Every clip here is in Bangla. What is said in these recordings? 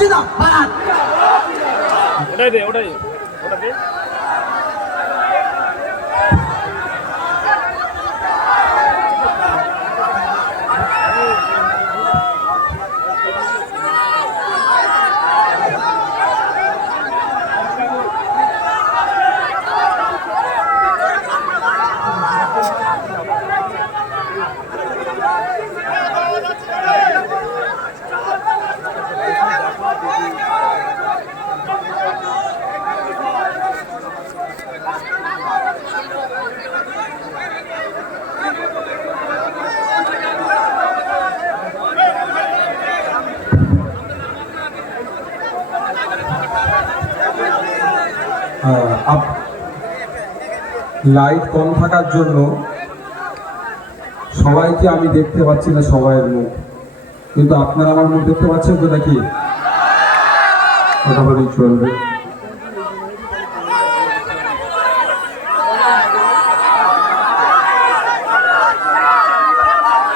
জিন্দাবাদ। ওটাই দে, ওটাই ওটা দে। লাইট কম থাকার জন্য সবাইকে আমি দেখতে পাচ্ছি না, সবাইয়ের মুখ, কিন্তু আপনারা আমার মুখ দেখতে পাচ্ছেন তো নাকি? কথা বলেই চলবে।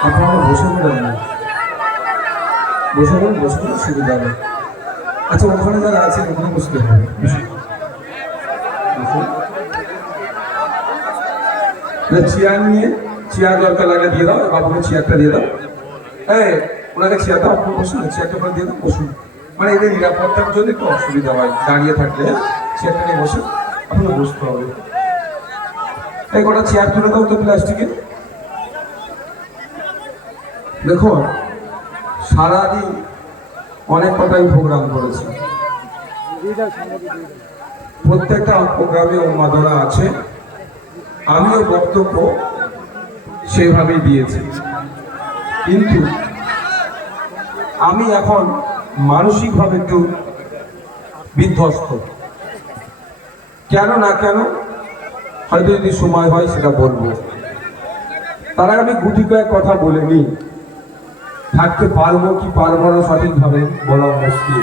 আপনারা বসে পড়েন না, বসে পড়ুন, বসে পড়ুন, সুবিধা হবে। আচ্ছা, ওখানে যারা আছেন ওখানে বসতে হবে। চেয়ার নিয়ে, চেয়ার দরকার লাগে দিয়ে দাও, বাবুকে চেয়ারটা দিয়ে দাও। হ্যাঁ, ওনাকে চেয়ারটা আপনি বসুন, চেয়ারটা করে দিয়ে দাও, বসুন। মানে এদের নিরাপত্তার জন্য একটু অসুবিধা হয়, দাঁড়িয়ে থাকলে চেয়ারটা নিয়ে বসে আপনাকে বসতে হবে। এই কটা চেয়ার তুলে দাও তো প্লাস্টিকের। দেখুন, সারাদিন অনেক কটাই প্রোগ্রাম করেছে, প্রত্যেকটা প্রোগ্রামে উন্মাদনা আছে, আমিও বক্তব্য সেভাবেই দিয়েছি, কিন্তু আমি এখন মানসিকভাবে একটু বিধ্বস্ত। কেন না কেন হয়তো যদি সময় হয় সেটা বলবো। তার আগে আমি গুটি কয়েক কথা বলে নিই, থাকতে পারবো কি পারবো না সঠিকভাবে বলা মুশকিল।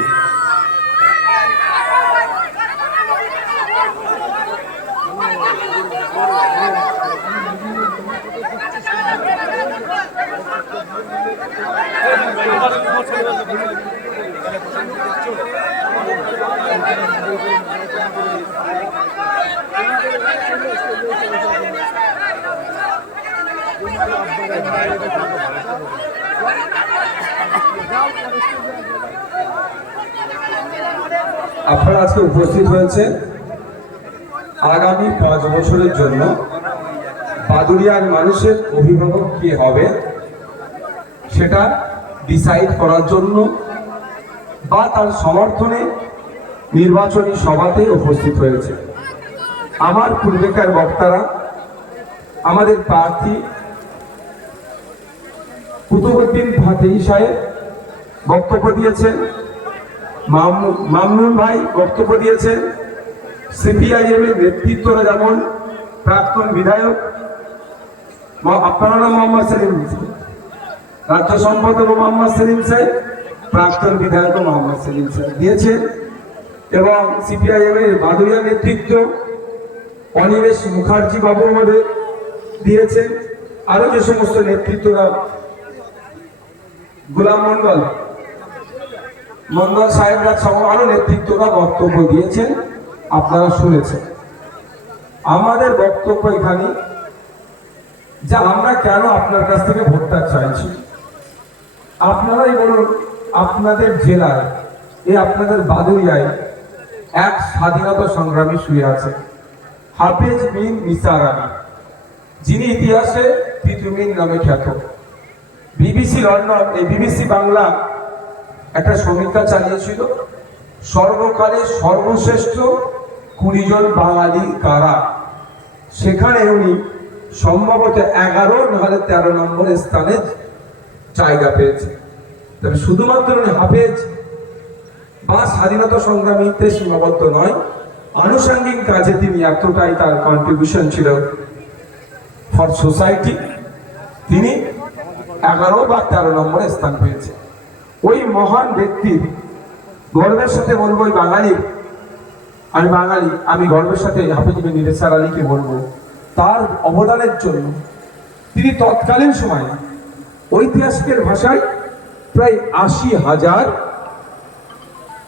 আপনারা আজকে উপস্থিত হয়েছে আগামী 5 বছরের জন্য বাদুড়িয়ার মানুষের অভিভাবক কে হবে সেটা ডিসাইড করার জন্য, বা তার সমর্থনে নির্বাচনী সভাতে উপস্থিত হয়েছে। আমার পূর্বেকার বক্তারা, আমাদের প্রার্থী কুতুবউদ্দিন ফাতেহি সাহেব বক্তব্য দিয়েছেন, মামুন ভাই বক্তব্য দিয়েছেন, সিপিআইএম এর নেতৃত্বরা যেমন প্রাক্তন বিধায়ক আপনার নাম মোহাম্মদ সেলিম, রাজ্য সম্পাদক মোহাম্মদ সেলিম সাহেব, প্রাক্তন বিধায়ক মোহাম্মদ সেলিম সাহেব দিয়েছেন, এবং সিপিআইএম এর বাদুড়িয়া নেতৃত্ব অনিমেষ মুখার্জি বাবু আমাদের দিয়েছেন, আরো যে সমস্ত নেতৃত্বরা, গোলাম মন্ডল সাহেবরা সহ আরো নেতৃত্বরা বক্তব্য দিয়েছেন, আপনারা শুনেছেন। আমাদের বক্তব্য এখানে যে আমরা কেন আপনার কাছ থেকে ভোটটা চাইছি। আপনারাই বলুন, আপনাদের জেলায়, আপনাদের বাদুড়িয়ায় এক স্বাধীনতা সংগ্রামী শুয়ে আছে, হাফেজ বিন নিসার আলী, যিনি ইতিহাসে তিতুমির নামে খ্যাত। বিবিসি লন্ডন, এই বিবিসি বাংলা একটা সমীক্ষা চালিয়েছিল, সর্বকালের সর্বশ্রেষ্ঠ 20 জন বাঙালি কারা। সেখানে উনি সম্ভবত 11 নাহলে 13 নম্বর স্থানে জায়গা পেয়েছে। তবে শুধুমাত্র উনি হাফেজ বা স্বাধীনতা সংগ্রামীতে সীমাবদ্ধ নয়, আনুষঙ্গিক কাজে তিনি এতটাই তার কন্ট্রিবিউশন ছিল ফর সোসাইটি, তিনি 11 বা 13 নম্বরে স্থান পেয়েছে। ওই মহান ব্যক্তির গর্বের সাথে বলবো, আমি গর্বের সাথে হাফেজ বিন নিসার আলীকে বলবো, তার অবদানের জন্য তিনি তৎকালীন সময়ে ঐতিহাসিকের ভাষায় প্রায় 80,000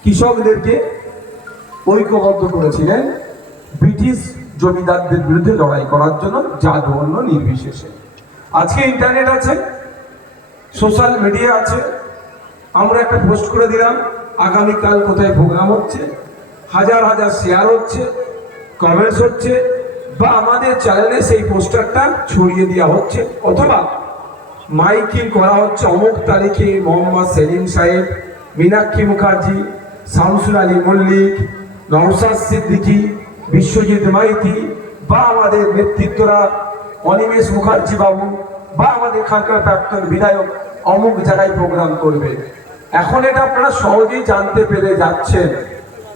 কৃষকদেরকে ঐক্যবদ্ধ করেছিলেন ব্রিটিশ জমিদারদের বিরুদ্ধে লড়াই করার জন্য, জাত বর্ণ নির্বিশেষে। আজকে ইন্টারনেট আছে, সোশ্যাল মিডিয়া আছে, আমরা একটা পোস্ট করে দিলাম, আগামীকাল কোথায় প্রোগ্রাম হচ্ছে, হাজার হাজার শেয়ার হচ্ছে, কমেন্টস হচ্ছে, বা আমাদের চ্যানেলে সেই পোস্টারটা ছড়িয়ে দেওয়া হচ্ছে, অথবা মাইকিং করা হচ্ছে অমুক তারিখে মোহাম্মদ সেলিম সাহেব, মীনাক্ষী মুখার্জি, শামসুল আলী মল্লিক, নওশাদ সিদ্দিকী, বিশ্বজিৎ মাইতি, বা আমাদের নেতৃত্বরা অনিমেষ মুখার্জি বাবু, বা আমাদের এখানকার প্রাক্তন বিধায়ক অমুক জায়গায় প্রোগ্রাম করবে। এখন এটা আপনারা সহজেই জানতে পেরে যাচ্ছেন,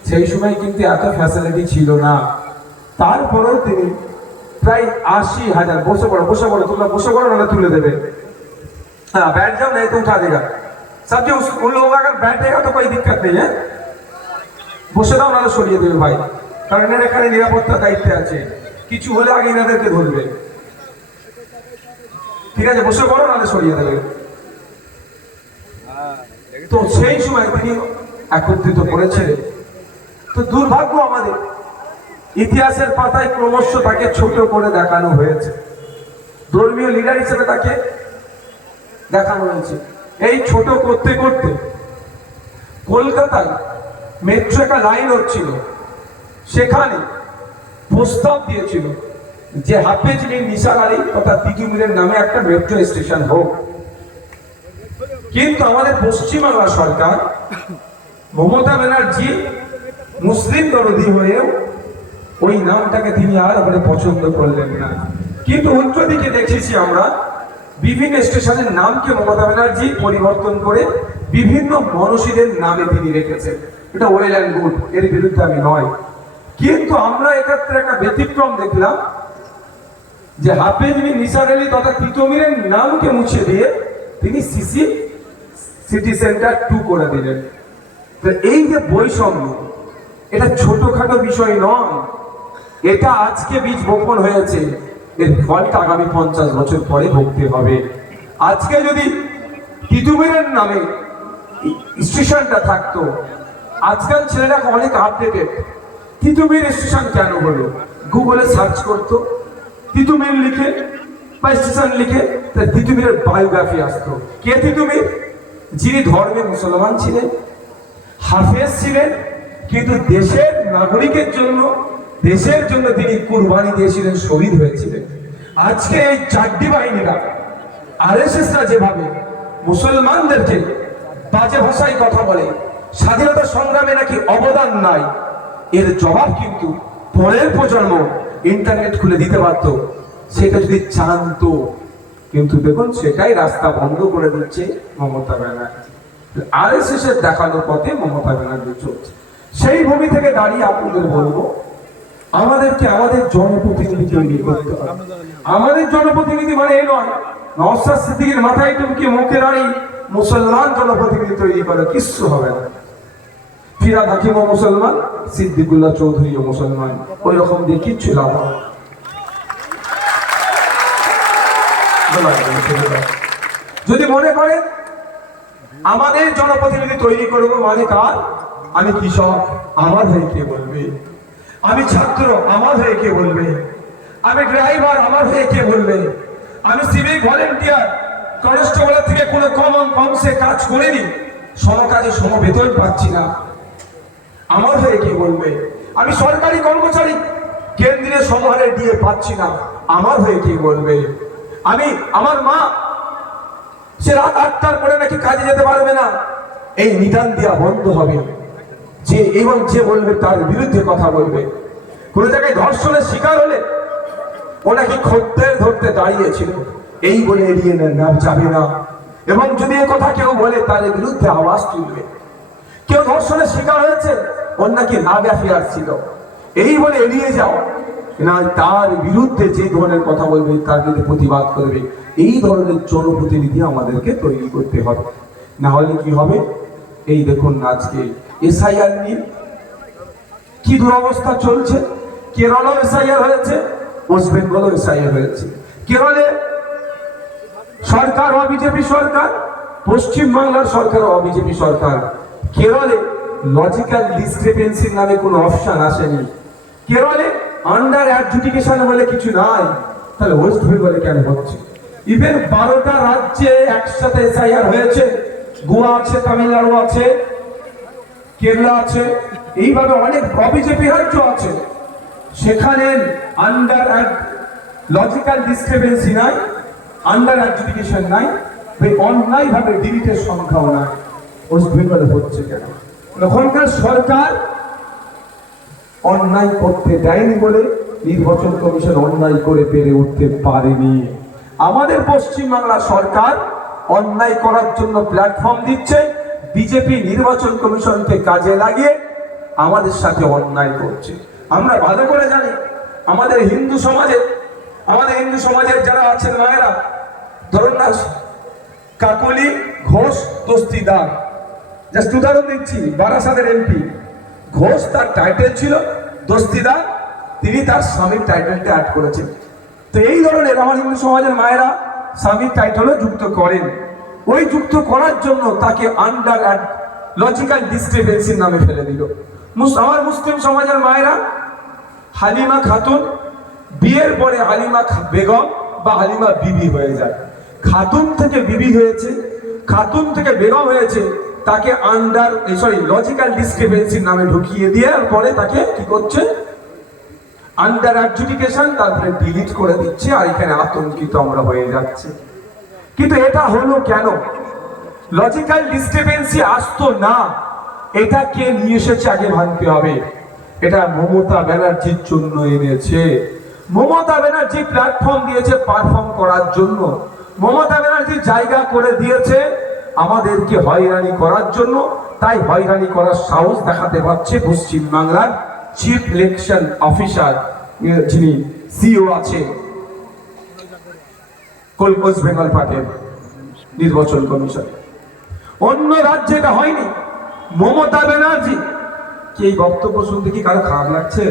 সেই সময় কিন্তু এত ফ্যাসিলিটি ছিল না। তারপরেও তিনি প্রায় 80,000, বসে পড়ো তোমরা বসে পড়ো, নাহলে তুলে দেবে। हाँ बैठ जाओ नहीं तो उठा देगा सब जो उन लोगों का अगर बैठेगा तो कोई दिक्कत नहीं है, বসে দাও নাহলে সরিয়ে দেবে ভাই, কারণ এখানে নিরাপত্তার দায়িত্বে আছে, কিছু হলে আগে এনাদেরকে ধরবে। ঠিক আছে, বসে পড়ো নাহলে সরিয়ে দেবে। তো সেই সময় তিনি একত্রিত করেছিলেন। তো দুর্ভাগ্য আমাদের ইতিহাসের পাতায় ক্রমশ তাকে ছোট করে দেখানো হয়েছে, ধর্মীয় লিডার হিসেবে তাকে দেখানো হয়েছে। এই ছোট করতে করতে কলকাতায় মেট্রো একটা লাইন হচ্ছিল, সেখানে প্রস্তাব দিয়েছিল যে হাফেজ মির নিসার আলী তথা তিতুমিরের নামে একটা মেট্রো স্টেশন হোক। কিন্তু আমাদের পশ্চিমবাংলা সরকার, মমতা ব্যানার্জি মুসলিম দরদি হয়েও ওই নামটাকে তিনি আর ওখানে পছন্দ করলেন না। কিন্তু উল্টো দিকে দেখেছি আমরা বিভিন্ন স্টেশনের নামকে মমতা ব্যানার্জি পরিবর্তন করে বিভিন্ন মনীষীদের নামে তিনি রেখেছেন। এটা ওয়েল অ্যান্ড গুড, এর বিরুদ্ধে আমি নয়। কিন্তু আমরা এক্ষেত্রে একটা ব্যতিক্রম দেখলাম যে হাফেজ মির নিসার আলী তথা তিতুমিরের নামকে মুছে দিয়ে তিনি সিটি সেন্টার 2 করে দিলেন। তো এই যে বৈষম্য, এটা ছোটখাটো বিষয় নয়, এটা আজকে বীজ বপন হয়েছে, এর ফলটা আগামী 50 বছর পরে ভুগতে হবে। আজকে যদি তিতুমিরের নামে স্টেশনটা থাকতো, আজকাল ছেলেরা অনেক আপডেটেড, তিতুমির স্টেশন কেন হলো, গুগলে সার্চ করতো তিতুমির লিখে বা স্টেশন লিখে, তিতুমিরের বায়োগ্রাফি আসতো। কে তিতুমির? যিনি ধর্মে মুসলমান ছিলেন, হাফেজ ছিলেন, কিন্তু দেশের নাগরিকের জন্য, দেশের জন্য তিনি কুরবানি দিয়েছিলেন, শহীদ হয়েছিলেন। আজকে এই চারটি বাহিনীরা, আরএসএসরা যেভাবে মুসলমানদেরকে বাজে ভাষায় কথা বলে, স্বাধীনতা সংগ্রামে নাকি অবদান নাই, এর জবাব কিন্তু পরের প্রজন্ম ইন্টারনেট খুলে দিতে পারতো, সেটা যদি জানতো। কিন্তু দেখুন সেটাই রাস্তা বন্ধ করে দিচ্ছে মমতা ব্যানার্জি। আরএসএস এর দেখানো পথে মমতা ব্যানার্জি চলছে। সেই ভূমি থেকে দাঁড়িয়ে আপনাদের বলবো, আমাদেরকে আমাদের জনপ্রতিনিধি তৈরি করতে হবে। আমাদের জনপ্রতিনিধি মানে এই নয় নওশাদ সিদ্দিকীর মাথায় টুমকি মুখে দাঁড়িয়ে মুসলমান জনপ্রতিনিধি তৈরি করে, কিচ্ছু হবে না। ফিরাদ হাকিমও মুসলমান, সিদ্দিকুল্লাহ চৌধুরীও মুসলমান, ওই রকম দিয়ে কিচ্ছু লাভ হবে না। যদি মনে করেন আমাদের জনপ্রতিনিধি তৈরি করবো মানে কার, আমি কৃষক, আমার হয়ে কে বলবে? আমি ছাত্র, আমার হয়ে কে বলবে? আমি ড্রাইভার, আমার হয়ে কে বলবে? আমি সিভিক ভলেন্টিয়ার, কনস্টেবলের থেকে কোনো কম অংশে কাজ করিনি, সমকাজে সমবেতন পাচ্ছি না, আমার হয়ে কে বলবে? আমি সরকারি কর্মচারী, কেন্দ্রীয় সমাহারে দিয়ে পাচ্ছি না, আমার হয়ে কে বলবে? আমার মা, সে রাত 8টার পরে নাকি কাজে যেতে পারবে না, এই নিদান দেওয়া বন্ধ হবে। যে এবং যে বলবে তার বিরুদ্ধে কথা বলবে। কোন জায়গায় ধর্ষণের শিকার হলে ও নাকি খদ্দের ধরতে দাঁড়িয়েছিল, এই বলে এড়িয়ে যাবে না। এবং যদি এ কথা কেউ বলে তার বিরুদ্ধে আওয়াজ তুলবে। কেউ ধর্ষণের শিকার হয়েছে, ওর নাকি লাভ অ্যাফেয়ার ছিল, এই বলে এড়িয়ে যাও না, তার বিরুদ্ধে যে ধরনের কথা বলবে তার বিরুদ্ধে প্রতিবাদ করবে। এই ধরনের জনপ্রতিনিধি আমাদেরকে তৈরি করতে হবে, না হলে কি হবে? এই দেখুন আজকে এসআইআর নিয়ে কি দুরবস্থা চলছে। কেরলও এসআইআর হয়েছে, ওয়েস্ট বেঙ্গলও এসআইআর হয়েছে। কেরলে সরকার বিজেপি সরকার, পশ্চিম বাংলার সরকার বিজেপি সরকার। কেরলে লজিক্যাল ডিসক্রিপেন্সির নামে কোনো অপশন আসেনি। কেরলে আন্ডার অ্যাডজুডিকেশন বলে কিছু নাই, তাহলে ওয়েস্ট বেঙ্গলে কেন হচ্ছে? ইভেন 12টা রাজ্যে একসাথে এসআইআর হয়েছে, গোয়া আছে, তামিলনাড়ু আছে, কেরলা আছে, এইভাবে অনেক বিজেপি রাজ্য আছে, সেখানে আন্ডার লজিক্যাল ডিসক্রিপেন্সি নাই, আন্ডার অ্যাডজুডিকেশন নাই, অন্যায় ভাবে ডিলিটের সংখ্যাও নাই। ওয়েস্ট বেঙ্গলে হচ্ছে কেন? ওখানকার সরকার অন্যায় করতে দেয়নি বলে নির্বাচন কমিশন অন্যায় করে পেরে উঠতে পারেনি। আমাদের পশ্চিমবাংলা সরকার অন্যায় করার জন্য প্ল্যাটফর্ম দিচ্ছে, বিজেপি নির্বাচন কমিশনকে কাজে লাগিয়ে আমাদের সাথে অন্যায় করছে। আমরা ভালো করে জানি আমাদের হিন্দু সমাজের যারা আছেন মায়েরা, ধরুন না কাকলি ঘোষ দস্তিদার, জাস্ট উদাহরণ দিচ্ছি, বারাসাতের এমপি ঘোষ, তার টাইটেল ছিল দস্তিদার, তিনি তার স্বামীর টাইটেলটা অ্যাড করেছেন। তো এই ধরনের আমার হিন্দু সমাজের মায়েরা স্বামীর টাইটেলও যুক্ত করেন। ওই যুক্ত করার জন্য তাকে আন্ডার লজিক্যাল ডিসক্রিপেন্সির নামে ফেলে দিল। আমার মুসলিম সমাজের মায়েরা হালিমা খাতুন, বিয়ের পরে হালিমা বেগম বা হালিমা বিবি হয়ে যায়। খাতুন থেকে বিবি হয়েছে, খাতুন থেকে বেগম হয়েছে, তাকে লজিক্যাল ডিসক্রিপেন্সির নামে ঢুকিয়ে দিয়ে পরে তাকে কি করছে, আন্ডার অ্যাডজুডিকেশন, তারপরে ডিলিট করে দিচ্ছে। আর এখানে আতঙ্কিত আমরা হয়ে যাচ্ছে। কিন্তু এটা হলো কেন? লজিক্যাল ডিসক্রিপেন্সি আসতো না, এটা কে নিয়ে এসেছে আগে ভাবতে হবে। এটা মমতা ব্যানার্জির জন্য এনেছে। মমতা ব্যানার্জি প্ল্যাটফর্ম দিয়েছে পারফর্ম করার জন্য। মমতা ব্যানার্জি জায়গা করে দিয়েছে আমাদেরকে হয়রানি করার জন্য। তাই হয়রানি করার সাহস দেখাতে পারছে পশ্চিমবাংলার চিফ ইলেকশন অফিসার, যিনি সিও আছে ওয়েস্ট বেঙ্গল পার্টির নির্বাচন কমিশন। অন্য রাজ্যে এটা হয়নি। মমতা ব্যানার্জি কি এই বক্তব্য শুনতে কি কারো খারাপ লাগছে?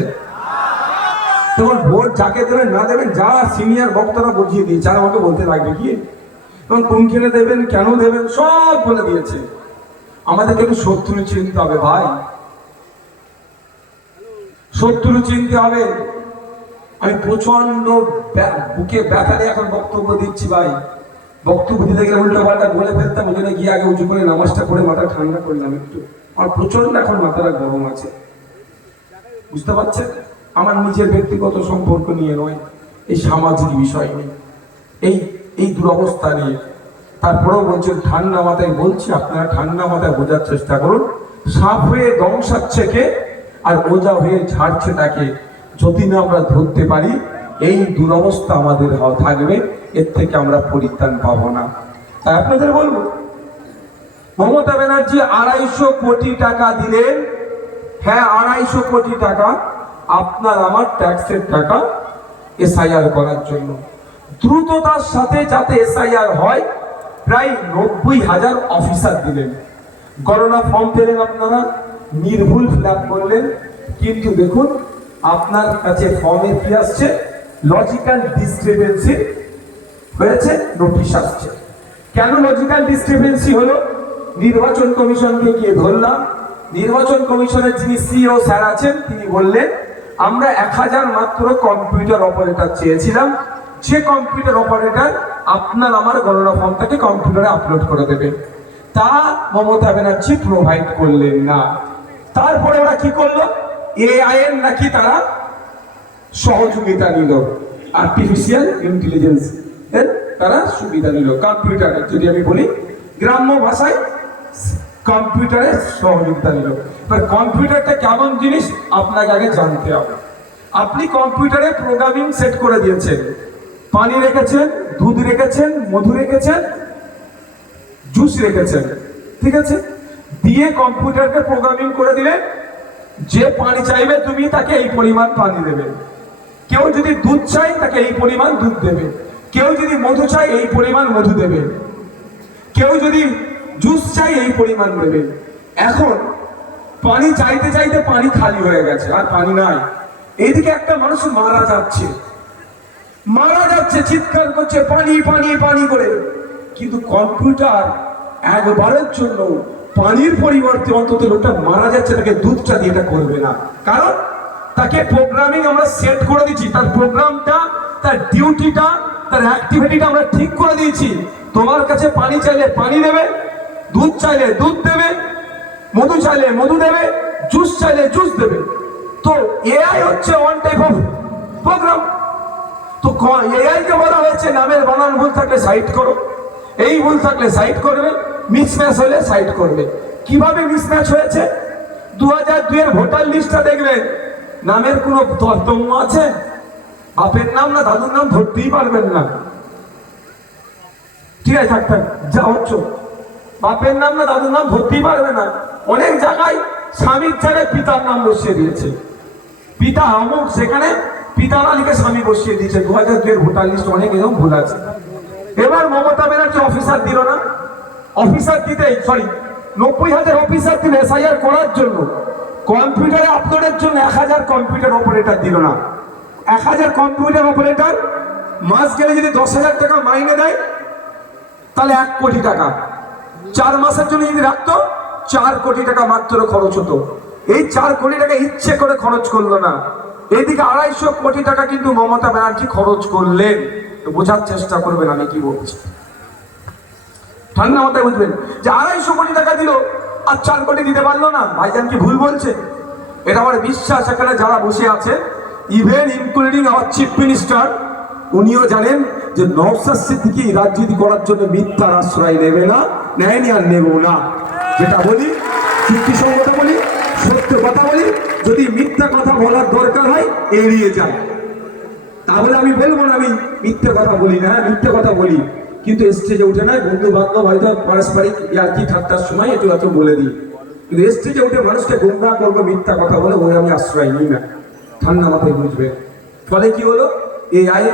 তখন ভোট যাকে দেবেন না দেবেন, যা সিনিয়র বক্তারা বুঝিয়ে দিয়েছে, আর আমাকে বলতে লাগবে কি তখন কোনখানে দেবেন, কেন দেবেন, সব বলে দিয়েছে। আমাদেরকে একটু শত্রু চিনতে হবে ভাই, শত্রু চিনতে হবে। আমি প্রচন্ড বুকে ব্যথা নিয়ে এখন বক্তব্য দিচ্ছি ভাই। বক্তব্য দিতে গেলে উল্টো পাল্টা বলে ফেলতাম, ওই জন্য গিয়ে আগে উঁচু করে নামাজটা করে মাথা ঠান্ডা করলাম একটু। আমার প্রচন্ড এখন মাথাটা গরম আছে, বুঝতে পারছেন? আমার নিজের ব্যক্তিগত সম্পর্ক নিয়ে নয়, এই সামাজিক বিষয় নিয়ে, এই দুরবস্থা নিয়ে। তারপরেও বলছেন ঠান্ডা মাথায় বলছি, আপনারা ঠান্ডা মাথায় বোঝার চেষ্টা করুন। সাপ হয়ে দংশাচ্ছে কে আর ওজা হয়ে ঝাড়ছে তাকে, যদি না আমরা ধরতে পারি এই দুরবস্থা আমাদের থাকবে, এর থেকে আমরা পরিত্রাণ পাবো না। তাই আপনাদের বলবো, মমতা ব্যানার্জি 250 কোটি টাকা দিলেন। হ্যাঁ, 250 কোটি টাকা আপনার আমার ট্যাক্সের টাকা এসআইআর করার জন্য। দ্রুততার সাথে যাতে এসআইআর হয়, প্রায় 90,000 অফিসার দিলেন। গণনা ফর্ম পেলেন আপনারা, নির্ভুল ফিল আপ করলেন, কিন্তু দেখুন আপনার কাছে ফর্মে কি আসছে, লজিক্যাল ডিসক্রিপেন্সি হয়েছে, নোটিশ আসছে। কেন লজিক্যাল ডিসক্রিপেন্সি হলো? নির্বাচন কমিশনকে গিয়ে ধরলাম, নির্বাচন কমিশনের যিনি সিও স্যার আছেন তিনি বললেন আমরা 1000 মাত্র কম্পিউটার অপারেটর চেয়েছিলাম, যে কম্পিউটার অপারেটর আপনার আমার গণনা ফর্মটাকে কম্পিউটারে আপলোড করে দেবে, তা মমতা ব্যানার্জি প্রোভাইড করলেন না। তারপরে ওরা কি করলো, এআই এর নাকি তারা সহযোগিতা নিল, আর্টিফিশিয়াল ইন্টেলিজেন্স এর তারা সুবিধা নিল। কম্পিউটারে যদি আমি বলি গ্রাম্য ভাষায়, কম্পিউটারের সহযোগিতা নিল। এবার কম্পিউটারটা কেমন জিনিস আপনাকে আগে জানতে হবে। আপনি কম্পিউটারে প্রোগ্রামিং সেট করে দিয়েছেন, পানি রেখেছেন, দুধ রেখেছেন, মধু রেখেছেন, জুস রেখেছেন, ঠিক আছে, দিয়ে কম্পিউটারকে প্রোগ্রামিং করে দিলে যে পানি চাইবে তুমি তাকে এই পরিমাণ পানি দেবে, কেউ যদি দুধ চাই তাকে এই পরিমাণ দুধ দেবে, কেউ যদি মধু চাই এই পরিমাণ মধু দেবে, কেউ যদি জুস চাই এই পরিমাণ দেবে। এখন পানি চাইতে চাইতে পানি খালি হয়ে গেছে, আর পানি নাই। এইদিকে একটা মানুষ মারা যাচ্ছে, চিৎকার করছে পানি পানি পানি করে, কিন্তু কম্পিউটার একবারের জন্য পানির পরিবর্তে অন্তত লোকটা মারা যাচ্ছে তাকে দুধটা দিয়ে এটা করবে না, কারণ তাকে প্রোগ্রামিং আমরা সেট করে দিচ্ছি, তার প্রোগ্রামটা, তার ডিউটিটা, তার অ্যাক্টিভিটিটা আমরা ঠিক করে দিয়েছি। তোমার কাছে পানি চাইলে পানি দেবে, দুধ চাইলে দুধ দেবে, মধু চাইলে মধু দেবে, জুস চাইলে জুস দেবে। তো এআই হচ্ছে ওয়ান টাইপ অফ প্রোগ্রাম। তো এআই কে বলা হয়েছে নামের বানান ভুল থাকলে সাইড করো, এই ভুল থাকলে সাইড করবে, মিসম্যাচ হলে সাইড করবে। কিভাবে মিসম্যাচ হয়েছে? 2002 এর ভোটার লিস্টটা দেখবেন, নামের কোনো তরতম্য আছে? বাপের নাম না দাদুর নাম ধরতেই পারবেন না, ঠিক আছে থাকতেন যা হচ্ছ, বাপের নাম না দাদুর নাম ধরতেই পারবে না। অনেক জায়গায় স্বামীর জায়গায় পিতার নাম বসিয়ে দিয়েছে, পিতা অমুক, সেখানে পিতা না লিখে স্বামী বসিয়ে দিয়েছে। 2002 এর ভোটার লিস্ট অনেক এরকম ভুল আছে। এবার মমতা ব্যানার্জি অফিসার দিল না, অফিসার দিতে 90,000 অফিসার দিল এসআইআর করার জন্য, কম্পিউটারে আপলোডের জন্য 1000 কম্পিউটার অপারেটর দিল না। 1000 কম্পিউটার অপারেটর মাস গেলে যদি 10,000 টাকা মাইনে দেয় তাহলে 1 কোটি টাকা, 4 মাসের জন্য যদি রাখতো 4 কোটি টাকা মাত্র খরচ হতো। এই 4 কোটি টাকা ইচ্ছে করে খরচ করলো না, এদিকে 250 কোটি টাকা কিন্তু মমতা ব্যানার্জি খরচ করলেন। বোঝার চেষ্টা করবেন আমি কি বলছি, ঠান্ডা মাথায় বুঝবেন যে 250 কোটি টাকা দিল আর 4 কোটি দিতে পারলো না। ভাইজান কি ভুল বলছে? এটা আমার বিশ্বাস এখানে যারা বসে আছে, even including hour chief minister, উনিও জানেন যে নওশাদ সিদ্দিকী রাজনীতি করার জন্য মিথ্যার আশ্রয় নেবে না, নেয়নি আর নেব না। যেটা বলি যুক্তিসঙ্গত বলি, সত্য কথা বলি, যদি মিথ্যা কথা বলার দরকার হয় এড়িয়ে যান। তাহলে আমি বলবো না আমি মিথ্যে কথা বলি না, মিথ্যে কথা বলি, কিন্তু স্টেজে উঠে নয়, বন্ধু বান্ধব হয়তো পারস্পরিক ইয়ার্কি ঠাট্টার সময় একটু এত বলে দিই, কিন্তু স্টেজে উঠে মানুষকে গুমরাহ করবো মিথ্যা কথা বলে, ওই আমি আশ্রয় নিই না। ঠান্ডা মাথায় বুঝবে। ফলে কি হলো, এই আয়ে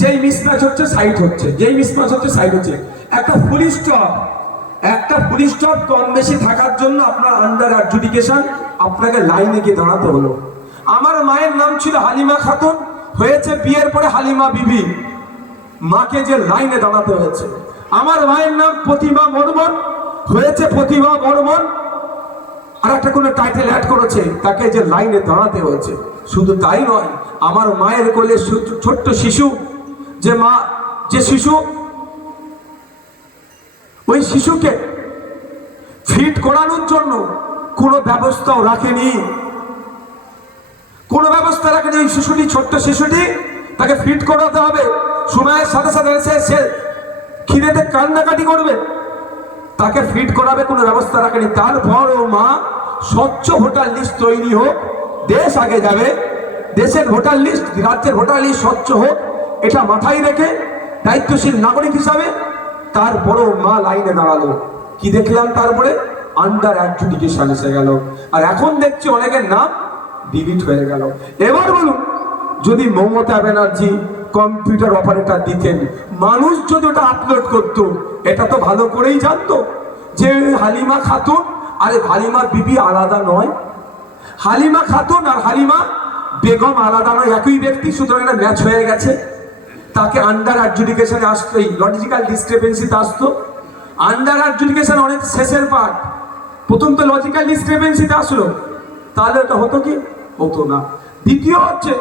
যেই মিসম্যাচ হচ্ছে সাইড হচ্ছে, যেই মিসম্যাচ হচ্ছে সাইড হচ্ছে। একটা ফুল স্টপ কম বেশি থাকার জন্য আপনার আন্ডার অ্যাডজুডিকেশন, আপনাকে লাইনে গিয়ে দাঁড়াতে হলো। আমার মায়ের নাম ছিল হালিমা খাতুন, হয়েছে বিয়ের পরে হালিমা বিবি, মাকে যে লাইনে দাঁড়াতে হয়েছে। আমার মায়ের নাম প্রতিমা বর্মন, হয়েছে প্রতিমা বর্মন, আর একটা কোনো টাইটেল অ্যাড করেছে, তাকে যে লাইনে দাঁড়াতে হয়েছে। শুধু তাই নয়, আমার মায়ের কোলে ছোট্ট শিশু, যে শিশু, ওই শিশুকে ফিট করানোর জন্য কোনো ব্যবস্থাও রাখেনি, কোনো ব্যবস্থা রাখেনি। ওই শিশুটি, ছোট্ট শিশুটি, তাকে ফিট করাতে হবে, সময়ের সাথে সাথে সে খিদেতে কান্নাকাটি করবে, তাকে ফিট করাবে, কোনো ব্যবস্থা রাখেনি। তারপরও মা স্বচ্ছ ভোটার লিস্ট তৈরি হোক, দেশ আগে যাবে, দেশের ভোটার লিস্ট, রাজ্যের ভোটার লিস্ট স্বচ্ছ হোক, এটা মাথায় রেখে দায়িত্বশীল নাগরিক হিসাবে তারপরও মা লাইনে দাঁড়ালো। কি দেখলাম তারপরে? আন্ডার অ্যাডজুডিকেশন এসে গেল, আর এখন দেখছি অনেকের নাম ডিলিট হয়ে গেল। এবার বলুন, যদি মমতা ব্যানার্জি কম্পিউটার অপারেটর দিতেন, মানুষ যদি ওটা আপলোড করতো, এটা তো ভালো করেই জানতো যে হালিমা খাতুন আর হালিমা বিবি আলাদা নয়, হালিমা খাতুন আর হালিমা বেগম আলাদা নয়, একই ব্যক্তি, সুতরাং এটা ম্যাচ হয়ে গেছে। তাকে আন্ডার অ্যাডজুডিকেশনে আসতো, এই লজিক্যাল ডিসক্রিপেন্সিতে আসতো। আন্ডার অ্যাডজুডিকেশন অনেক শেষের পার্ট, প্রথম তো লজিক্যাল ডিসক্রিপেন্সিতে আসলো, তাহলে এটা হতো কি? হতো না। দ্বিতীয় হচ্ছে,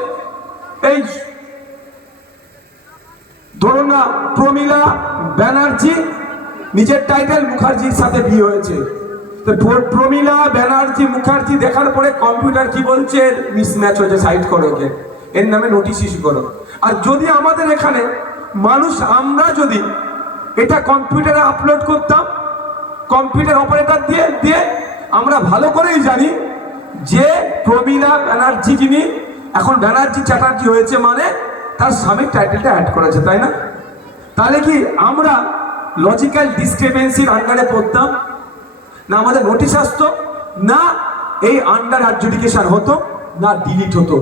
এই ধরুন না প্রমীলা ব্যানার্জি, নিজের টাইটেল মুখার্জির সাথে বিয়ে হয়েছে, তো প্রমীলা ব্যানার্জি মুখার্জি দেখার পরে কম্পিউটার কি বলছে? মিসম্যাচ হয়েছে, সাইড করো ওকে, এর নামে নোটিশ ইস্যু করো। আর যদি আমাদের এখানে মানুষ, আমরা যদি এটা কম্পিউটারে আপলোড করতাম, কম্পিউটার অপারেটর দিয়ে আমরা ভালো করেই জানি যে প্রমীলা ব্যানার্জি, যিনি এখন ব্যানার্জি চ্যাটার্জি হয়েছে, মানে তার স্বামীর টাইটেলটা অ্যাড করেছে, তাই না? তাহলে কি আমরা লজিক্যাল ডিসক্রিপেন্সির আন্ডারে পড়তাম না? আমাদের নোটিশ আসতো না? এই আন্ডার অ্যাডজুডিকেশন হতো না? ডিলিট হতো?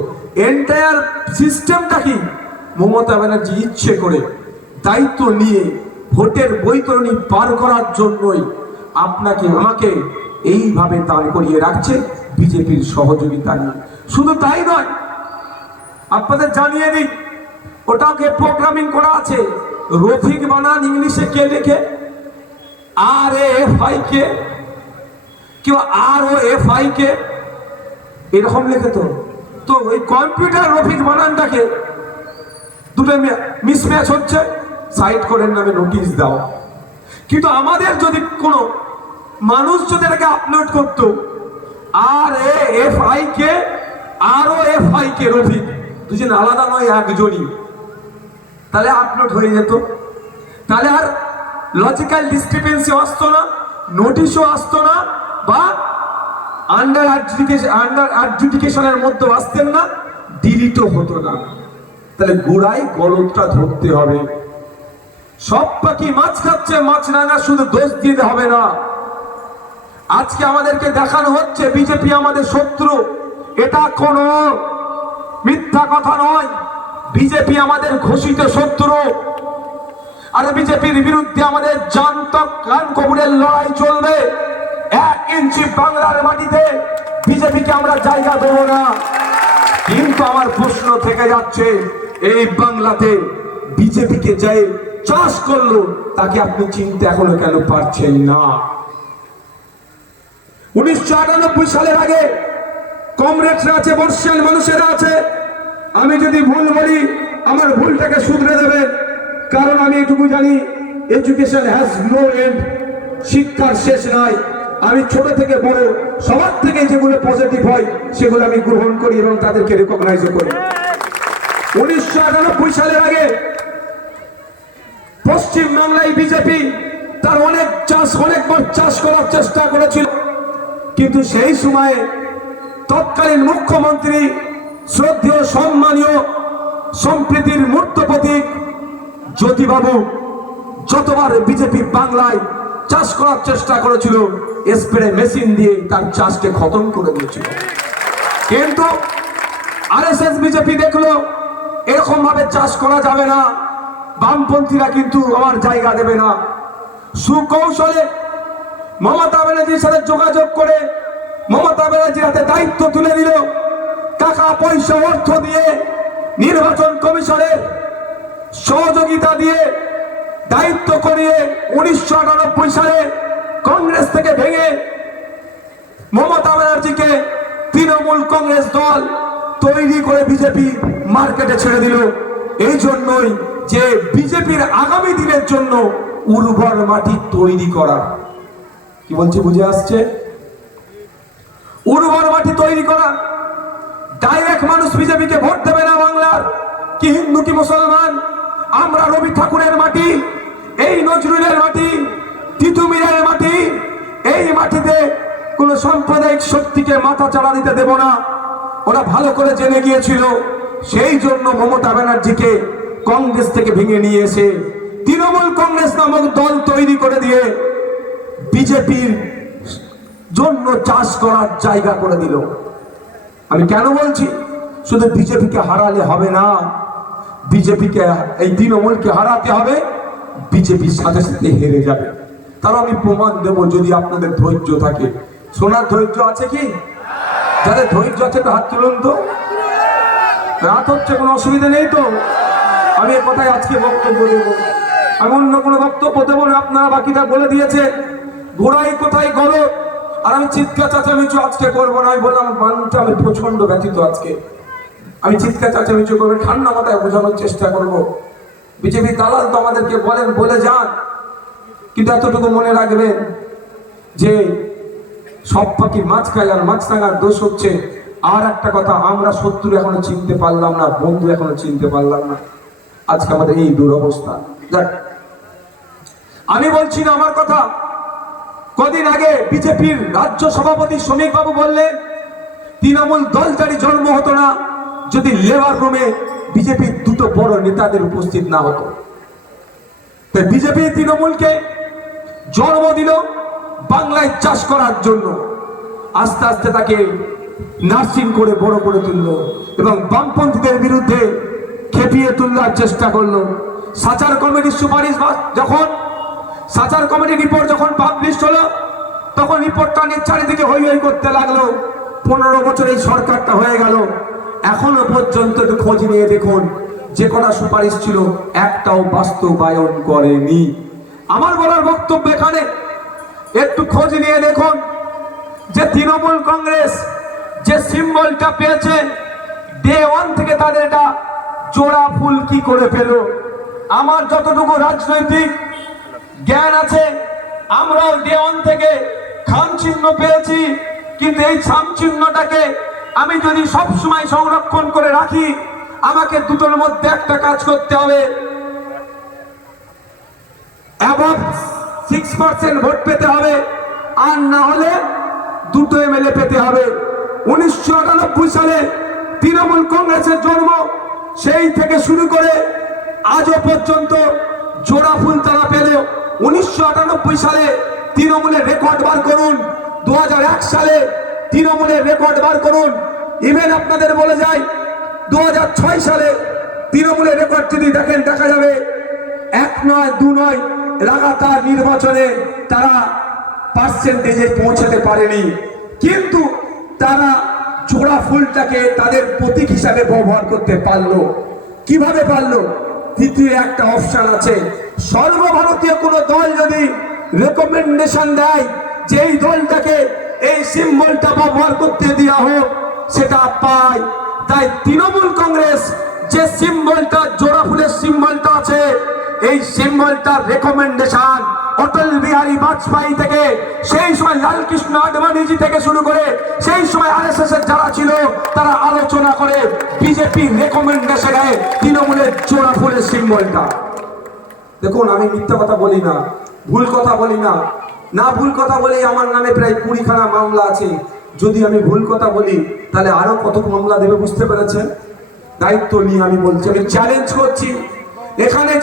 এন্টায়ার সিস্টেমটা কি মমতা ব্যানার্জি ইচ্ছে করে দায়িত্ব নিয়ে ভোটের বৈতরণী পার করার জন্যই আপনাকে আমাকে এইভাবে দাঁড় করিয়ে রাখছে, বিজেপির সহযোগিতা নিয়ে। শুধু তাই নয়, আপনাদের জানিয়ে দিই, ওটাকে প্রোগ্রামিং করা আছে, রফিক বানান ইংলিশে কে লেখে? RAFIK, কেউ ROFI কে এরকম লিখে, তো ওই কম্পিউটার রফিক বানানটাকে দুটো মিসম্যাচ হচ্ছে, সাইড করেন নামে নোটিশ দাও। কিন্তু আমাদের যদি কোনো মানুষ যদি এটাকে আপলোড করতো RAFI কে ROFI কে রফিক দুজন আলাদা নয়, একজনই, তাহলে আপলোড হয়ে যেত। তাহলে আর লজিক্যাল ডিসক্রিপেন্সি আসতো না, নোটিশও আসতো না, বা আন্ডার অ্যাডজুডিকেশনের মধ্যে আসতেন না, ডিলিটও হতো না। তাহলে গোড়ায় গলতটা ধরতে হবে। সব পাখি মাছ খাচ্ছে, মাছ রাঙা, শুধু দোষ দিতে হবে না। আজকে আমাদেরকে দেখানো হচ্ছে বিজেপি আমাদের শত্রু, এটা কোনো মিথ্যা কথা নয়। বিজেপি আমাদের ঘোষিত শত্রু, আর বিজেপির বিরুদ্ধে আমাদের জান্তক কান কবুলের লড়াই চলবে। 1 ইঞ্চি বাংলার মাটিতে বিজেপিকে আমরা জায়গা দেব না। কিন্তু আমার প্রশ্ন থেকে যাচ্ছে, এই বাংলাতে বিজেপিকে যে চাষ করলো তাকে আপনি চিনতে এখনো কেন পারছেন না? 1998 সালের আগে কমরেডরা আছে, বর্ষিয়ান মানুষেরা আছে। আমি যদি ভুল বলি আমার ভুলটাকে শুধরে দেবেন, কারণ আমি এটুকু জানি, এডুকেশন হ্যাজ নো এন্ড, শিক্ষার শেষ নাই। আমি ছোট থেকে বড় সবার থেকে যেগুলো পজিটিভ হয় সেগুলো আমি গ্রহণ করি এবং তাদেরকে রেকগনাইজ করি। 1998 সালের আগে পশ্চিম বাংলায় বিজেপি তার অনেকবার চাষ করার চেষ্টা করেছিল, কিন্তু সেই সময়ে তৎকালীন মুখ্যমন্ত্রী শ্রদ্ধেয় সম্মানীয় সম্প্রীতির মূর্ত প্রতীক জ্যোতিবাবু যতবার বিজেপি বাংলায় চাষ করার চেষ্টা করেছিল, স্প্রে মেশিন দিয়ে তার চাষকে খতম করে দিয়েছিল। কিন্তু RSS বিজেপি দেখলো এরকম ভাবে চাষ করা যাবে না, বামপন্থীরা কিন্তু আমার জায়গা দেবে না। সুকৌশলে মমতা ব্যানার্জির সাথে যোগাযোগ করে মমতা ব্যানার্জির হাতে দায়িত্ব তুলে দিল। টাকা পয়সা অর্থ দিয়ে, নির্বাচন কমিশনের সহযোগিতা দিয়ে, দায়িত্ব করিয়ে 1998 সালে কংগ্রেস থেকে ভেঙে মমতা ব্যানার্জিকে তৃণমূল কংগ্রেস দল তৈরি করে বিজেপি মার্কেটে ছেড়ে দিল। এই জন্যই যে বিজেপির আগামী দিনের জন্য উর্বর মাটি তৈরি করা। কি বলছি বুঝে আসছে? উর্বর মাটি তৈরি করা। ডাইরেক্ট মানুষ বিজেপিকে ভোট দেবে না বাংলার, কি হিন্দু কি মুসলমান। আমরা রবি ঠাকুরের মাটি, এই নজরুলের মাটি, তিতুমিরের মাটি, এই মাটিতে কোন সাম্প্রদায়িক শক্তিকে মাথা চাড়া দিতে দেব না। ওরা ভালো করে জেনে গিয়েছিল, সেই জন্য মমতা ব্যানার্জিকে কংগ্রেস থেকে ভেঙে নিয়ে এসে তৃণমূল কংগ্রেস নামক দল তৈরি করে দিয়ে বিজেপির জন্য চাষ করার জায়গা করে দিল। আমি কেন বলছি, শুধু বিজেপিকে হারালে হবে না, বিজেপিকে এই তৃণমূলকে হারাতে হবে, বিজেপির সাথে সাথে হেরে যাবে। তার আমি প্রমাণ দেব যদি আপনাদের ধৈর্য থাকে। শোনার ধৈর্য আছে কি? যাদের ধৈর্য আছে তো হাত তুলুন তো। রাত হচ্ছে, কোনো অসুবিধা নেই তো? আমি এ কথায় আজকে বক্তব্য দেব, আমি অন্য কোনো বক্তব্য দেবো না। আপনারা বাকিটা বলে দিয়েছে, গোড়াই কোথায় গলো। আর আমি চিৎকার চাচামেচু আজকে করবো না। আমি বললাম মানুষটা আমি প্রচন্ড ব্যথিত আজকে, আমি চিৎকার চাচামেচু করবো, ঠান্ডা মাথায় বোঝানোর চেষ্টা করব। বিজেপি দালাল তো আমাদেরকে বলেন, বলে যান, কিন্তু এতটুকু মনে রাখবেন যে সব পাখি মাছ খায়, আর মাছ থাকার দোষ হচ্ছে। আর একটা কথা, আমরা শত্রু এখনো চিনতে পারলাম না, বন্ধু এখনো চিনতে পারলাম না। আজকে আমাদের এই দুরবস্থা। আমি বলছি না আমার কথা, কদিন আগে বিজেপির রাজ্য সভাপতি শ্রমিক বাবু বললেন তৃণমূল দলটারই জন্ম হতো না যদি লেবার রুমে বিজেপির দুটো বড় নেতাদের উপস্থিত না হতো। তাই বিজেপি তৃণমূলকে জন্ম দিল বাংলায় চাষ করার জন্য, আস্তে আস্তে তাকে নার্সিং করে বড় করে তুলল এবং বামপন্থীদের বিরুদ্ধে খেপিয়ে তোলার চেষ্টা করলো। সাচার কমিটির সুপারিশ যখন সাচার কমিটির রিপোর্ট যখন পাবলিশ হলো, তখন রিপোর্টটা নিয়ে চারিদিকে হই হই করতে লাগলো। 15 বছর এই সরকারটা হয়ে গেল, এখনো পর্যন্ত একটু খোঁজ নিয়ে দেখুন, যে কটা সুপারিশ ছিল একটাও বাস্তবায়ন করেনি। আমার বলার বক্তব্য এখানে, একটু খোঁজ নিয়ে দেখুন যে তৃণমূল কংগ্রেস যে সিম্বলটা পেয়েছে, ডে ওয়ান থেকে তাদের এটা জোড়া ফুল কি করে পেল? আমার যতটুকু রাজনৈতিক জ্ঞান আছে, আমরাও ডে ওয়ান থেকে খাম চিহ্ন পেয়েছি, কিন্তু এই খাম চিহ্নটাকে আমি যদি সব সময় সংরক্ষণ করে রাখি, আমাকে দুটোর মধ্যে একটা কাজ করতে হবে। অ্যাবভ 6% ভোট পেতে হবে, আর না হলে দুটো এমএলএ পেতে হবে। 1998 সালে তৃণমূল কংগ্রেসের জন্ম, সেই থেকে শুরু করে আজও পর্যন্ত জোড়া ফুল তারা পেল। 1998 সালে তৃণমূলের রেকর্ড বার করুন, 2001 সালে তৃণমূলের রেকর্ড বার করুন। ইভেন আপনাদের বলে যায় 2006 সালে তৃণমূলের রেকর্ড যদি দেখেন, দেখা যাবে 1 নয় 2 নয় লাগাতার নির্বাচনে তারা পার্সেন্টেজে পৌঁছাতে পারেনি, কিন্তু তারা জোড়া ফুলটাকে তাদের প্রতীক হিসাবে ব্যবহার করতে পারলো। কিভাবে পারলো? তৃতীয় একটা অপশন আছে, সর্বভারতীয় কোন দল যদি রেকমেন্ডেশন দেয় যে এই দলটাকে এই সিম্বলটা ব্যবহার করতে দেওয়া হোক, সেটা পায়। তাই তৃণমূল কংগ্রেস যে সিম্বলটা, জোড়া ফুলের সিম্বলটা আছে, এই সিম্বলটার রেকমেন্ডেশন অটল বিহারী বাজপেয়ী থেকে, সেই সময় লালকৃষ্ণ আডবাণীজি থেকে শুরু করে সেই সময় আরএসএস এর যারা ছিল, তারা আলোচনা করে বিজেপি রেকমেন্ডেশনে তৃণমূলের জোড়া ফুলের সিম্বলটা। দেখুন, আমি মিথ্যা কথা বলি না, ভুল কথা বলি না, না ভুল কথা বলি। আমার নামে প্রায় 20খানা মামলা আছে। যদি আমি ভুল কথা বলি, তাহলে আরো কত মামলা দেবে, বুঝতে পেরেছেন? দায়িত্ব নিয়ে আমি বলছি, আমি চ্যালেঞ্জ করছি। এখানে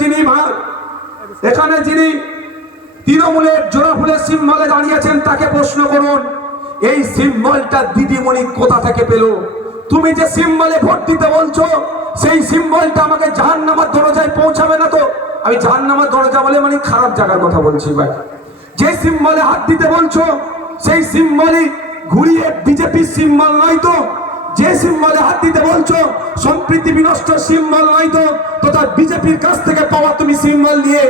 যিনি তৃণমূলের জোড়া ফুলের সিম্বলে দাঁড়িয়েছেন, তাকে প্রশ্ন করুন, এই সিম্বলটা দিদিমণি কোথা থেকে পেল? তুমি যে সিম্বলে ভোট দিতে বলছো, সেই সিম্বলটা আমাকে জাহান্নামের দরজায় পৌঁছাবে না তো? আমি জাহান্নামের দরজা বলে মানে খারাপ জায়গার কথা বলছি ভাই। যে সিম্বলে হাত দিতে বলছো, সেই সিম্বলই ঘুরিয়ে বিজেপির সিম্বল নয় তো? যে সিম্বলে হাত দিতে বলছো সম্প্রীতি বিনষ্ট সিম্বল নয় তো? তথা বিজেপির কাছ থেকে পাওয়া তুমি সিম্বল দিয়ে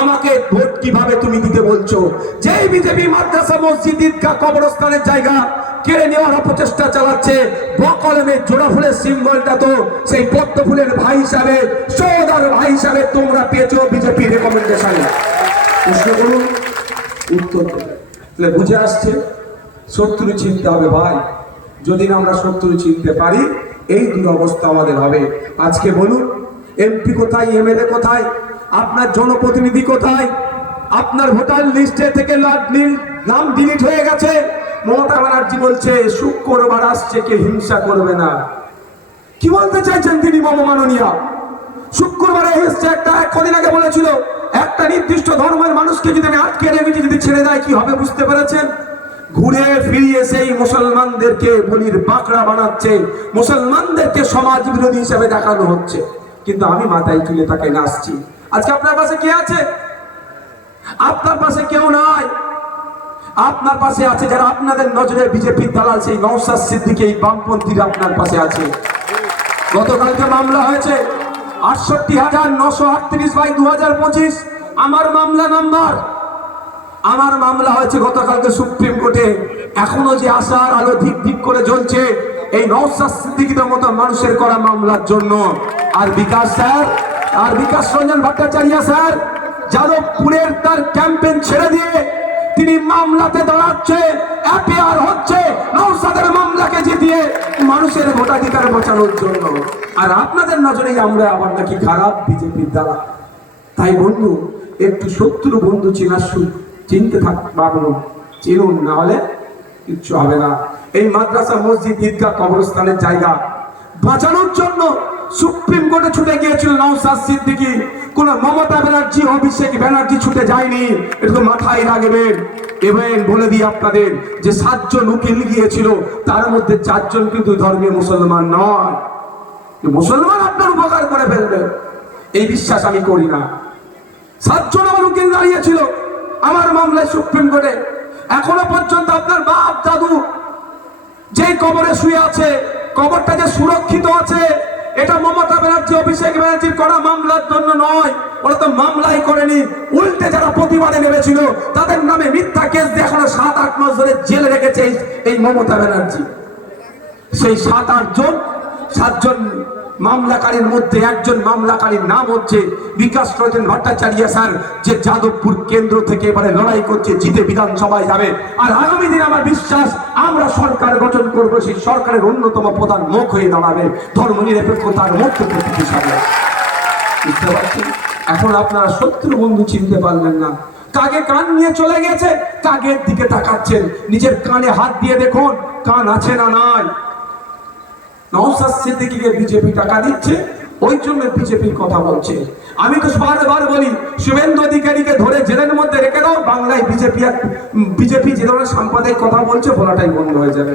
আমাকে ভোট কিভাবে তুমি দিতে বলছো? যেই বিজেপি মাদ্রাসা মসজিদ ঈদগাহ কবরস্থানের জায়গা কেড়ে নেওয়ার অপচেষ্টা চালাচ্ছে, বকলমের জোড়া ফুলের সিম্বলটা তো সেই পদ্ম ফুলের ভাই হিসাবে, সৌদার ভাই হিসাবে তোমরা পেয়েছো বিজেপি রেকমেন্ডেশনে। প্রশ্ন করুন, উত্তর দেবে। বুঝে আসছে, শত্রু চিনতে হবে ভাই। যদি আমরা শত্রু চিনতে পারি, এই দুরবস্থা আমাদের হবে। আজকে বলুন, এমপি কোথায়, এমএলএ কোথায়, আপনার জনপ্রতিনিধি কোথায়? আপনার ভোটার লিস্টে থেকে নাম ডিলিট হয়ে গেছে। মমতা ব্যানার্জি বলছে শুক্রবার আসছে, কে হিংসা করবে না। কি বলতে চাইছেন তিনি? মাননীয়া শুক্রবারে এসছে, একটা কদিন আগে বলেছিল একটা নির্দিষ্ট ধর্মের মানুষকে যদি আমি আটকে রেখে যদি ছেড়ে দেয় কি হবে, বুঝতে পেরেছেন? ঘুরে ফিরিয়ে সেই মুসলমানদেরকে বলির বাকড়া বানাচ্ছে, মুসলমানদেরকে সমাজ বিরোধী হিসেবে দেখানো হচ্ছে। কিন্তু আমি মাথায় তুলে তাকে নাচছি। আজকে আপনার পাশে কে আছে? আপনার পাশে কেউ নাই। আপনার পাশে আছে যারা আপনাদের নজরে বিজেপির দালাল, সেই নওশাদ সিদ্দিকী, এই বামপন্থীরা আপনার পাশে আছে। গতকালকে মামলা হয়েছে 68,938/2025, আমার মামলা নাম্বার। আমার মামলা হয়েছে গতকালকে সুপ্রিম কোর্টে। এখনো যে আশার আলো ধিক ধিক করে জ্বলছে এই নওশাদ সিদ্দিকীদের মতো মানুষের করা মামলার জন্য। আর বিকাশ স্যার, আর বিকাশ রঞ্জন ভট্টাচার্য স্যার যাদবপুরের তার ক্যাম্পেইন ছেড়ে দিয়ে তিনি মামলাতে দাঁড়াচ্ছে, অ্যাপিয়ার হচ্ছে নওশাদের মামলাকে জিতিয়ে মানুষের ভোটাধিকার বাঁচানোর জন্য। আর আপনাদের নজরেই আমরা আবার নাকি খারাপ বিজেপির দ্বারা। তাই বন্ধু, একটু শত্রু বন্ধু চিনতে পারবো, চিনুন, না হলে কিচ্ছু হবে না। এই মাদ্রাসা মসজিদ ঈদগাহ কবরস্থানের জায়গা বাঁচানোর জন্য সুপ্রিম কোর্টে ছুটে গিয়েছিল নওশাদ সিদ্দিকী। কোন মমতা ব্যানার্জি, অভিষেক ব্যানার্জি ছুটে যায়নি, একটু মাথায় রাখবেন। এবার বলে দিই আপনাদের যে 7 জন উকিল গিয়েছিল, তার মধ্যে 4 জন কিন্তু ধর্মীয় মুসলমান নয়। মুসলমান আপনার উপকার করে ফেলবে এই বিশ্বাস আমি করি না। 7 জন আমার উকিল দাঁড়িয়েছিল আমার মামলায় সুপ্রিম কোর্টে। এখনো পর্যন্ত আপনার বাপ দাদু যে কবরে শুয়ে আছে, কবরটা যে সুরক্ষিত আছে, এটা মমতা ব্যানার্জি অভিষেক ব্যানার্জির করা মামলার জন্য নয়, ওরা তো মামলাই করেনি, উল্টে যারা প্রতিবাদে নেমেছিল তাদের নামে মিথ্যা কেস দিয়ে এখনো 7-8 মাস ধরে জেলে রেখেছে এই মমতা ব্যানার্জি। সেই 7জন মামলাকারীর মধ্যে একজন মামলাকারীর নাম হচ্ছে বিকাশ রঞ্জন ভট্টাচার্য স্যার, যে যাদবপুর কেন্দ্র থেকে এবারে লড়াই করছে, জিতে বিধানসভায় যাবে। আর আগামী দিনে আমার বিশ্বাস আমরা সরকার গঠন করব, সেই সরকারের অন্যতম প্রধান মুখ হয়ে দাঁড়াবে ধর্মনিরপেক্ষতার মুক্ত প্রতীক হিসাবে। বুঝতে পারছেন? এখন আপনারা শত্রু বন্ধু চিনতে পারলেন না, কাকে কান নিয়ে চলে গেছে, কাকের দিকে তাকাচ্ছেন। নিজের কানে হাত দিয়ে দেখুন কান আছে না নাই। নওশাদ সিদ্দিকীকে বিজেপি টাকা দিচ্ছে, ওই জন্য বিজেপির কথা বলছে। আমি তো বারবার বলি শুভেন্দু অধিকারীকে ধরে জেলের মধ্যে রেখে দাও, বাংলায় বিজেপি যে ধরনের সাম্প্রদায়িক কথা বলছে বলাটাই বন্ধ হয়ে যাবে।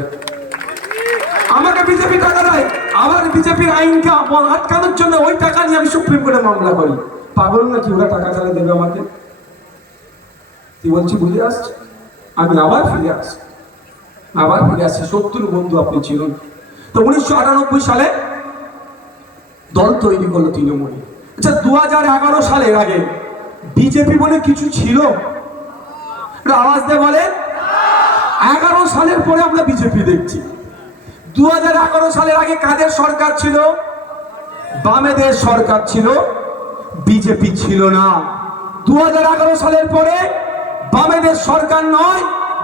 আমাকে বিজেপি টাকা দেয়, আবার বিজেপির আইনকে আটকানোর জন্য ওই টাকা নিয়ে আমি সুপ্রিম কোর্টে মামলা করি। পাগল নাকি ওরা টাকা চালিয়ে দেবে আমাকে? কি বলছি বুঝে আসছে? আমি আবার ফিরে আসছি। শত্রু বন্ধু আপনি চিনুন। তো 1998 সালে দল তৈরি করলো তৃণমূল। আচ্ছা 2011 সালের আগে বিজেপি বলে কিছু ছিল? আওয়াজ দিয়ে বলে। 11 সালের পরে আমরা বিজেপি দেখছি। 2011 সালের আগে কাদের সরকার ছিল? বামেদের সরকার ছিল, বিজেপি ছিল না। 2011 সালের পরে বামেদের সরকার নয়,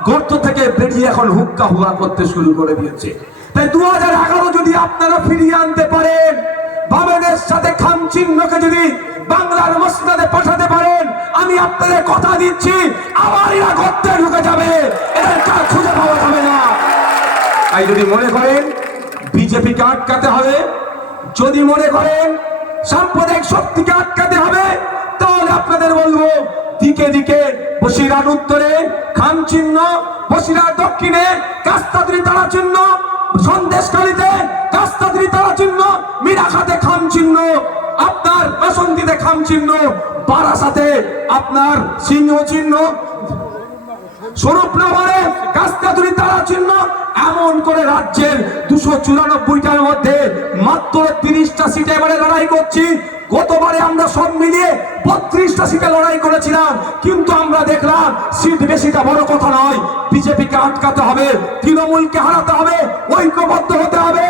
গর্ত থেকে বেরিয়ে এখন হুক্কা হুয়া করতে শুরু করে দিয়েছে। তাই 2011 যদি আপনারা ফিরিয়ে আনতে পারেন, বামেদের সাথে খাম চিহ্নকে যদি বাংলার মসনদে পাঠাতে পারেন, আমি আপনাদের কথা দিচ্ছি আবার এরা গর্তে ঢুকে যাবে, এদের কাজ খুঁজে পাওয়া যাবে না। তাই যদি মনে করেন বিজেপিকে আটকাতে হবে, যদি মনে করেন সাম্প্রদায়িক শক্তিকে আটকাতে হবে, তাহলে আপনাদের বলবো দিকে দিকে বসিরহাট উত্তরে খাম চিহ্ন, বসিরহাট দক্ষিণে কাস্তাদ্রি তারা চিহ্ন, সন্দেশখালীতে কাস্তাদ্রি তারা চিহ্ন, মিরাখাতে খাম চিহ্ন, আপনার বাসন্তীতে খাম চিহ্ন, বারাসাতে আপনার সিংহ চিহ্ন, স্বরূপনগরে কাস্তাদ্রি তারা চিহ্ন। এমন করে রাজ্যের 294টার মধ্যে মাত্র 30টা সিটে এবারে লড়াই করছি। গতবারে আমরা সব মিলিয়ে 32টা সিটে লড়াই করেছিলাম, কিন্তু আমরা দেখলাম সিট বেশিটা বড় কথা নয়, বিজেপিকে আটকাতে হবে, তৃণমূলকে হারাতে হবে, ঐক্যবদ্ধ হতে হবে,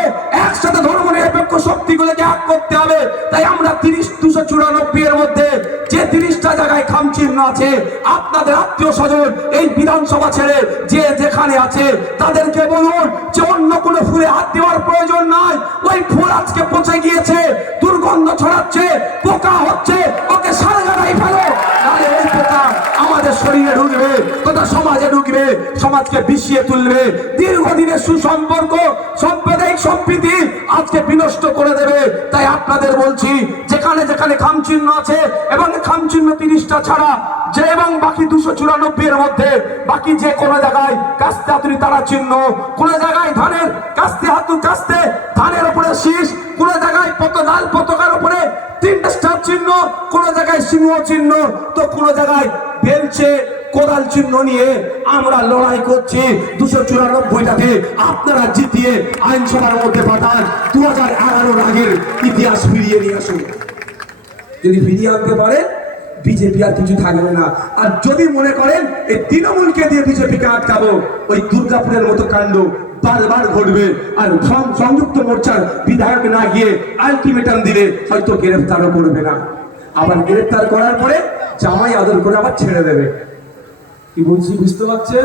একসাথে ধর্মনিরপেক্ষ শক্তিগুলোকে এক করতে হবে। তাই আমরা 294 এর মধ্যে যে 30টা জায়গায় খাম চিহ্ন আছে, আপনাদের আত্মীয় স্বজন এই বিধানসভা ছেড়ে যে যেখানে আছে তাদেরকে বলুন যে অন্য কোনো ফুলে হাত দেওয়ার প্রয়োজন নাই। ওই ফুল আজকে পচে গিয়েছে, দুর্গন্ধ ছড়াচ্ছে, পোকা হচ্ছে, ওকে সারগাড়াই ফেলো, নাহলে ওই পোকা আমাদের শরীরে ঢুকবে, তথা সমাজে ঢুকবে, সমাজকে বিষিয়ে তুলবে, দীর্ঘদিনের সুসম্পর্ক সাম্প্রদায়িক সম্প্রীতি আজকে বিনষ্ট করে দেবে। তাই আপনাদের বলছি যেখানে যেখানে খাম চিহ্ন আছে, এবং খাম চিহ্ন 30টা ছাড়া যে এবং বাকি 294 এর মধ্যে বাকি যে কোনো জায়গায় কাস্তে হাতুড়ি তারা চিহ্ন, কোন জায়গায় ধানের কাস্তে কাস্তে ধানের উপরে শীষ, কোন জায়গায় লাল পতাকার উপরে 3টা স্টার চিহ্ন, কোন জায়গায় সিংহ চিহ্ন, তো কোন জায়গায় বেলচে কোদাল চিহ্ন নিয়ে আমরা লড়াই করছি। 294টাকে আপনারা জিতিয়ে আইনসভার মধ্যে পাঠান, 2011 আগের ইতিহাস ফিরিয়ে নিয়ে আসুন। যদি ফিরিয়ে আনতে পারেন বিজেপি আর কিছু থাকবে না। আর যদি মনে করেন এই তৃণমূলকে দিয়ে বিজেপিকে আটকাবো, ওই দুর্গাপুরের মতো কাণ্ড বারবার ঘটবে। আর সংযুক্ত মোর্চার বিধায়ক না গিয়ে আলটিমেটাম দিলে হয়তো গ্রেফতারও করবে না, আবার গ্রেফতার করার পরে জামাই আদর করে আবার ছেড়ে দেবে। কি বলছি বুঝতে পারছে?